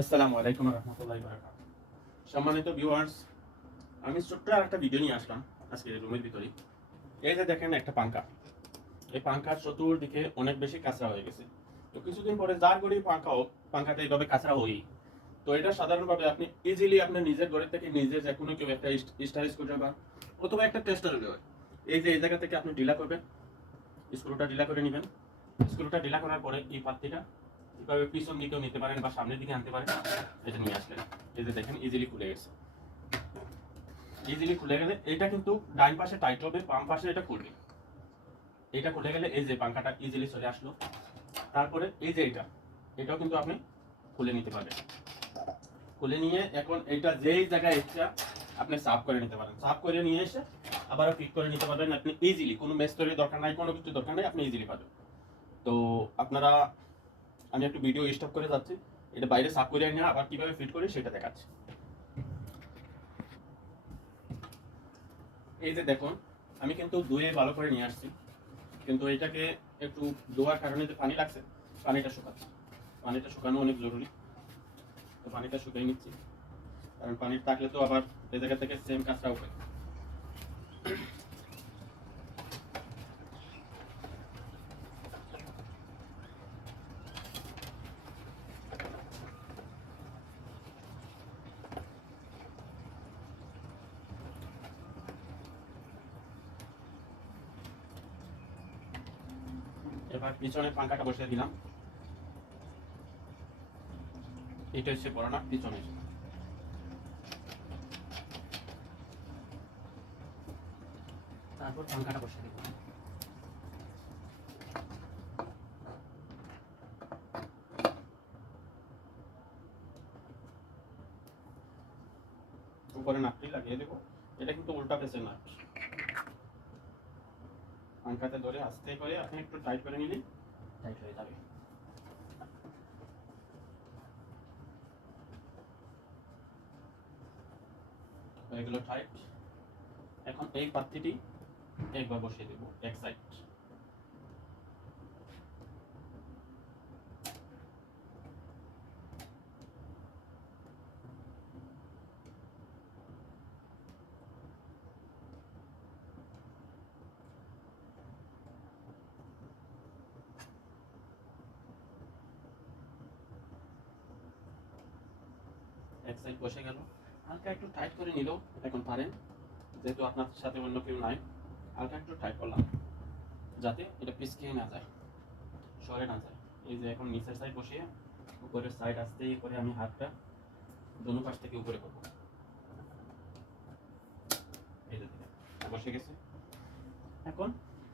আসসালামু আলাইকুম রহমতুল্লাহি বারাকাতুহু। সম্মানিত ভিউয়ার্স, আমি ছোট্ট একটা ভিডিও নিয়ে আসলাম আজকে রুমের ভিতরে। এই যে দেখেন একটা পাঙ্খা, এই পাঙ্খার চতুর্দিকে অনেক বেশি কাঁচরা হয়ে গেছে। তো কিছুদিন পরে যার ঘরে পাঙ্খা হোক, পাঙ্খাটা এইভাবে কাঁচরা হয়ই। তো এটা সাধারণভাবে আপনি ইজিলি আপনার নিজের ঘরে থেকে নিজে যে কোনো কেউ একটা স্টাইল স্ক্রুড্রাইভার অথবা একটা টেস্টার হয়, এই যে এই জায়গা থেকে আপনি ঢিলা করবেন, স্ক্রুটা ঢিলা করে নেবেন। স্ক্রুটা ঢিলা করার পরে এই পাত্তিটা এভাবে পিছন দিকেও নিতে পারেন বা সামনের দিকে আনতে পারেন। এটা নিয়ে আসলেন, এই যে দেখেন ইজিলি খুলে গেছে। ইজিলি খুলে গেলে এটা কিন্তু ডাইন পাশে টাইট হবে, বাম পাশে এটা খুলবে। এটা খুলে গেলে এই যে পাঙ্খাটা ইজিলি চলে আসলো। তারপরে এই যে এটাও কিন্তু আপনি খুলে নিতে পারবেন। খুলে নিয়ে এখন এটা যেই জায়গায় ইচ্ছা আপনি সাফ করে নিতে পারেন। সাফ করে নিয়ে এসে আবারও ফিট করে নিতে পারবেন আপনি ইজিলি। কোনো মেস্তরির দরকার নাই, কোনো কিছু দরকার নাই, আপনি ইজিলি পাবেন। তো আপনারা, আমি একটু ভিডিও স্টপ করে যাচ্ছি, এটা বাইরে সাফ করে নিয়ে আবার কিভাবে ফিট করি সেটা দেখাচ্ছি। এই যে দেখুন, আমি কিন্তু ধুয়ে ভালো করে নিয়ে আসছি, কিন্তু এটাকে একটু ধোয়ার কারণে যে পানি লাগছে, পানিটা শুকাচ্ছে। পানিটা শুকানো অনেক জরুরি, তো পানিটা শুকিয়ে নিচ্ছি, কারণ পানি থাকলে তো আবার এই জায়গা থেকে সেম কাজটা উঠে। এবার পিছনে পাঙ্খাটা বসিয়ে দিলাম। এটা হচ্ছে বড় না, পিছনে তারপর পাঙ্খাটা বসিয়ে দিলাম। উপরে নাটটি লাগিয়ে দেবো। এটা কিন্তু উল্টা পেঁচের নাট, পাঙ্খাতে ধরে আস্তে করে আপনি একটু টাইট করে নিলেই টাইট হয়ে যাবে। এগুলো টাইট। এখন এই পাত্তিটি একবার বসিয়ে দেবো এক সাইড। এক সাইড বসে গেল। হালকা একটু টাইট করে নিলেও এখন পারেন, যেহেতু আপনার সাথে অন্য কেউ নাই। হালকা একটু টাইট করলাম যাতে এটা পিছকে না যায়, সরে না যায়। এই যে এখন নিচের সাইড বসিয়ে উপরের সাইড আস্তে করে আমি হাতটা দোনো পাশ থেকে উপরে করবো। এই যে বসে গেছে। এখন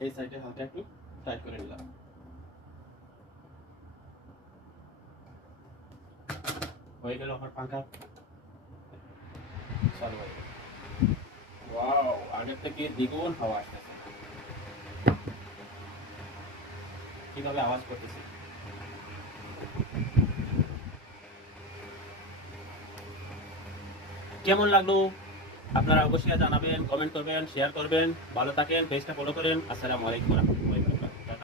এই সাইডে হালকা একটু টাইট করে নিলাম। হয়ে গেল আমার পাঙ্খা চালু হয়ে গেল। ওয়াও, আগের থেকে দ্বিগুণ হাওয়া আসতেছে। কিভাবে আওয়াজ করতেছে। কেমন লাগলো আপনারা অবশ্যই জানাবেন, কমেন্ট করবেন, শেয়ার করবেন। ভালো থাকেন, পেজটা ফলো করেন। আসসালামু আলাইকুম।